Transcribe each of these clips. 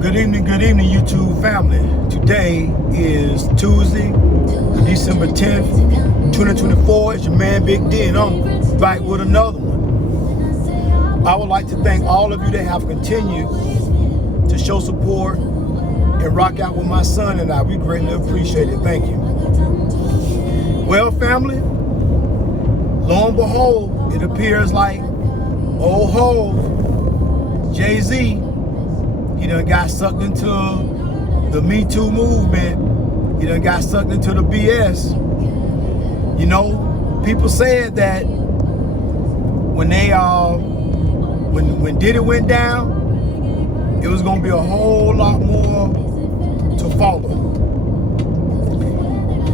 Good evening, YouTube family. Today is Tuesday, December 10th, 2024. It's your man, Big D, and I'm back with another one. I would like to thank all of you that have continued to show support and rock out with my son and I. We greatly appreciate it. Thank you. Well, family, lo and behold, it appears like old Hov, Jay-Z, he done got sucked into the Me Too movement. He done got sucked into the BS. You know, people said that when when Diddy went down, it was gonna be a whole lot more to follow.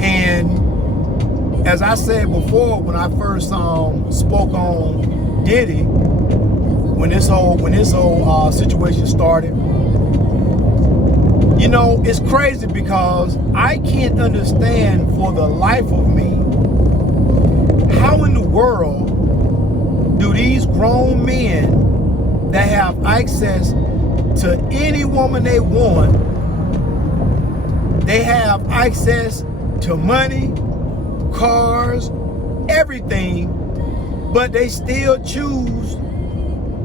And as I said before, when I first spoke on Diddy, when this whole situation started, you know, it's crazy because I can't understand for the life of me how in the world do these grown men that have access to any woman they want, they have access to money, cars, everything, but they still choose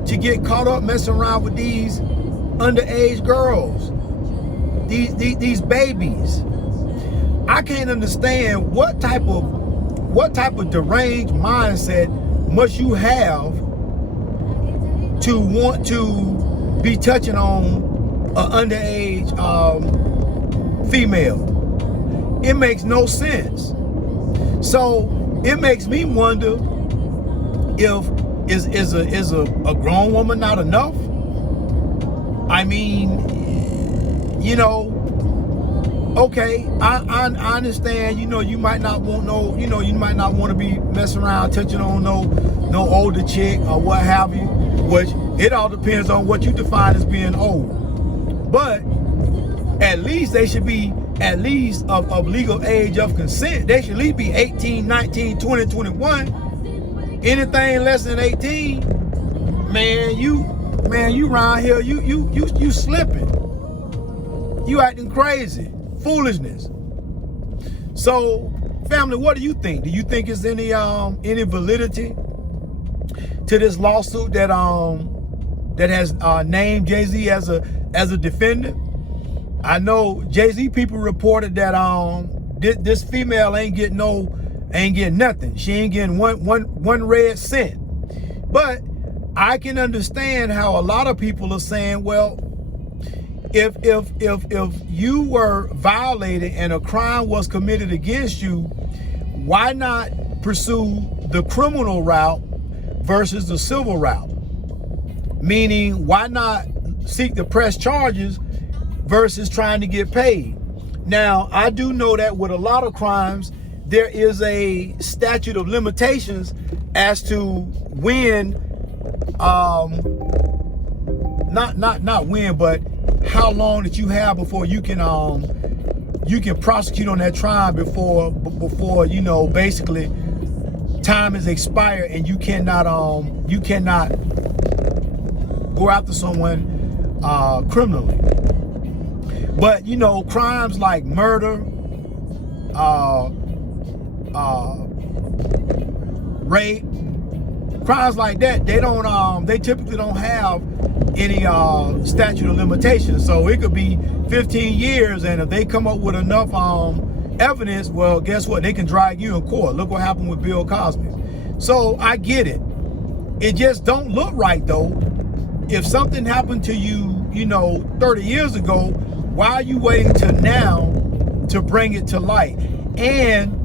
to get caught up messing around with these underage girls, these babies. I can't understand what type of deranged mindset must you have to want to be touching on an underage female. It makes no sense. So it makes me wonder if is a grown woman not enough? I mean, you know, okay, I understand, you know, you might not want you might not want to be messing around touching on no older chick or what have you, which it all depends on what you define as being old. But at least they should be at least of legal age of consent. They should at least be 18, 19, 20, 21. Anything less than 18, man, you around here, you slipping. You acting crazy. Foolishness. So, family, what do you think? Do you think there's any validity to this lawsuit that has named Jay-Z as a defendant? I know Jay-Z people reported that this female ain't getting nothing. She ain't getting one red cent. But I can understand how a lot of people are saying, well, if you were violated and a crime was committed against you, why not pursue the criminal route versus the civil route? Meaning, why not seek to press charges versus trying to get paid? Now, I do know that with a lot of crimes, there is a statute of limitations as to when, not when, but how long that you have before you can prosecute on that trial before you know, basically time is expired and you cannot go after someone criminally. But you know, crimes like murder, rape, crimes like that, they typically don't have any statute of limitations. So it could be 15 years, and if they come up with enough evidence, well, guess what? They can drag you in court. Look what happened with Bill Cosby. So I get it. It just don't look right though. If something happened to you, you know, 30 years ago, why are you waiting till now to bring it to light? And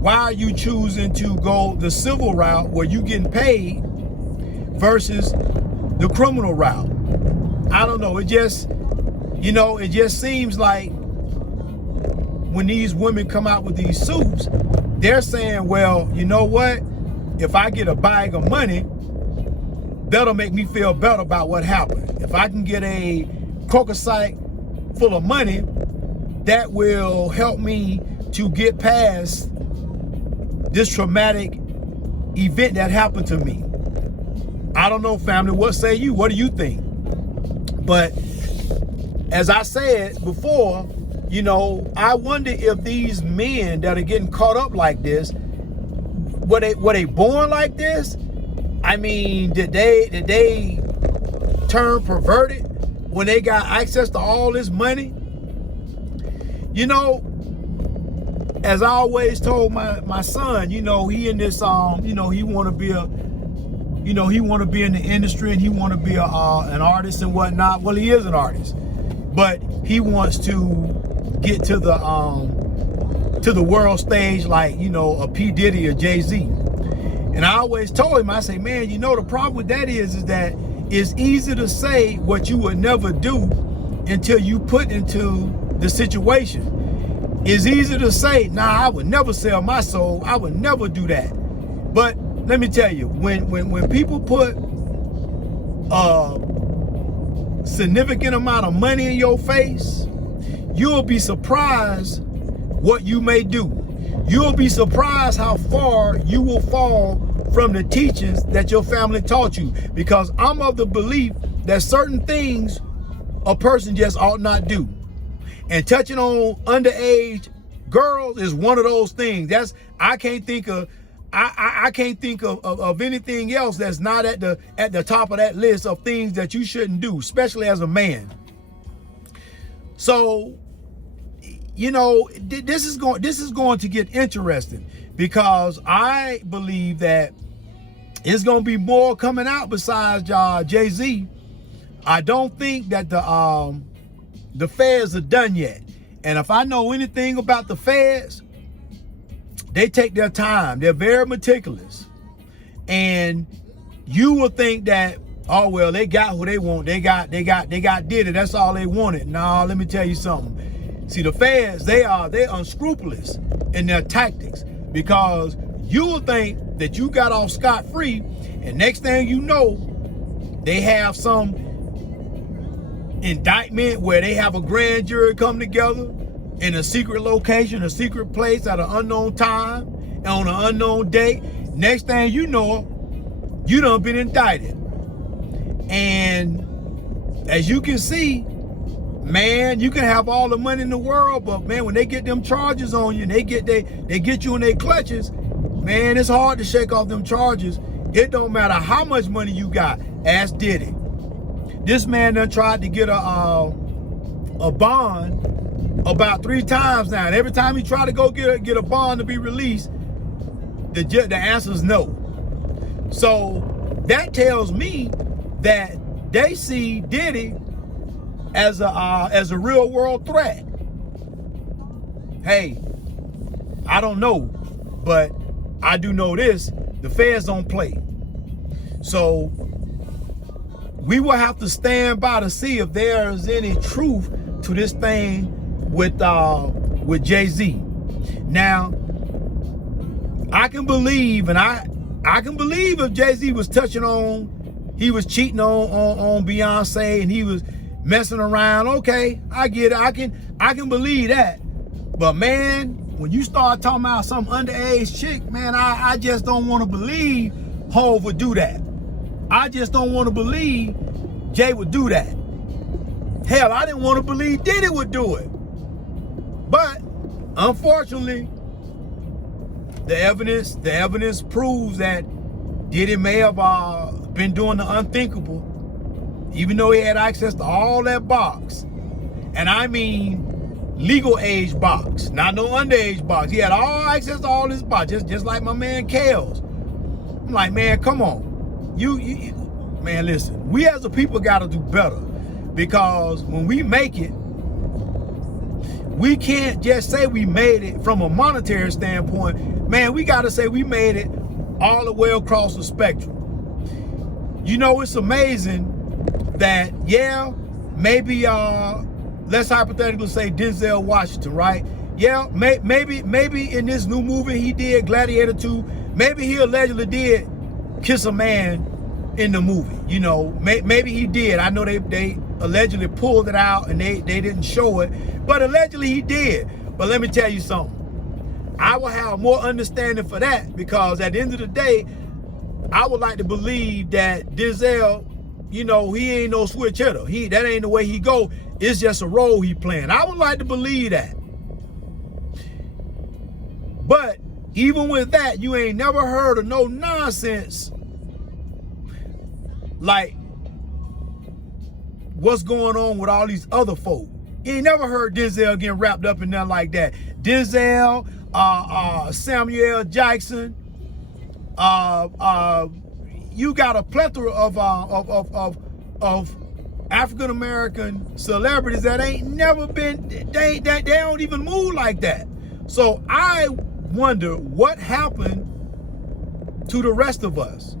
why are you choosing to go the civil route where you getting paid versus the criminal route? I don't know. It just, you know, it just seems like when these women come out with these suits, they're saying, well, you know what? If I get a bag of money, that'll make me feel better about what happened. If I can get a crocosite full of money, that will help me to get past this traumatic event that happened to me. I don't know, family. What say you? What do you think? But as I said before, you know, I wonder if these men that are getting caught up like this, were they born like this? I mean, did they turn perverted when they got access to all this money? You know, as I always told my son, you know, he in this you know, he want to be in the industry and he want to be an artist and whatnot. Well, he is an artist, but he wants to get to the world stage like, you know, a P. Diddy or Jay-Z. And I always told him, I say, man, you know, the problem with that is that it's easy to say what you would never do until you put into the situation. It's easy to say, nah, I would never sell my soul. I would never do that. But let me tell you, when people put a significant amount of money in your face, you'll be surprised what you may do. You'll be surprised how far you will fall from the teachings that your family taught you. Because I'm of the belief that certain things a person just ought not do. And touching on underage girls is one of those things. I can't think of anything else that's not at the top of that list of things that you shouldn't do, especially as a man. So, you know, this is going to get interesting, because I believe that it's going to be more coming out besides Jay-Z. I don't think that the feds are done yet. And if I know anything about the feds, they take their time. They're very meticulous. And you will think that, oh, well, they got who they want. They got Diddy. That's all they wanted. No, let me tell you something. See, the feds, they're unscrupulous in their tactics, because you will think that you got off scot-free, and next thing you know, they have some indictment where they have a grand jury come together in a secret location, a secret place at an unknown time, and on an unknown date. Next thing you know, you done been indicted. And as you can see, man, you can have all the money in the world, but man, when they get them charges on you and they get you in their clutches, man, it's hard to shake off them charges. It don't matter how much money you got. Ask Diddy. This man done tried to get a bond about 3 times now. And every time he tried to go get a bond to be released, the answer is no. So that tells me that they see Diddy as a real world threat. Hey, I don't know, but I do know this: the feds don't play. So we will have to stand by to see if there's any truth to this thing with Jay-Z. Now, I can believe, and I can believe if Jay-Z was he was cheating on Beyonce and he was messing around. Okay, I get it. I can believe that. But man, when you start talking about some underage chick, man, I just don't want to believe Hov would do that. I just don't want to believe Jay would do that. Hell, I didn't want to believe Diddy would do it. But unfortunately, the evidence proves that Diddy may have been doing the unthinkable, even though he had access to all that box. And I mean legal age box, not no underage box. He had all access to all this box, just like my man Kels. I'm like, man, come on. You man, listen, we as a people got to do better, because when we make it, we can't just say we made it from a monetary standpoint. Man, we got to say we made it all the way across the spectrum. You know, it's amazing that, yeah, maybe let's hypothetically say Denzel Washington, right? Yeah, maybe in this new movie he did, Gladiator 2, maybe he allegedly did kiss a man in the movie. You know, maybe he did. I know they allegedly pulled it out and they didn't show it, but allegedly he did. But let me tell you something. I will have more understanding for that, because at the end of the day, I would like to believe that Denzel you know, he ain't no switch hitter. That ain't the way he go. It's just a role he playing. I would like to believe that. But even with that, you ain't never heard of no nonsense like what's going on with all these other folk. You ain't never heard Denzel getting wrapped up in nothing like that. Denzel, Samuel Jackson, you got a plethora of African American celebrities that ain't never been, they don't even move like that. So I wonder what happened to the rest of us,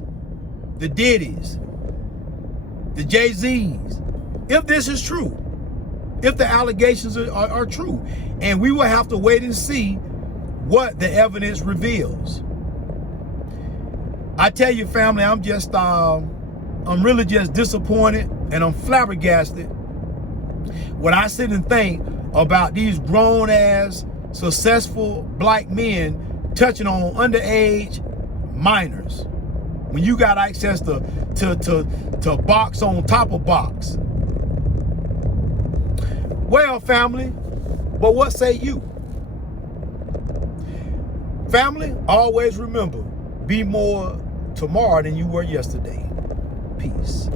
the Diddy's, the Jay-Z's, if this is true, if the allegations are true. And we will have to wait and see what the evidence reveals. I tell you, family, I'm really just disappointed, and I'm flabbergasted when I sit and think about these grown-ass, successful black men touching on underage minors. When you got access to box on top of box. Well, family, but what say you? Family, always remember, be more tomorrow than you were yesterday. Peace.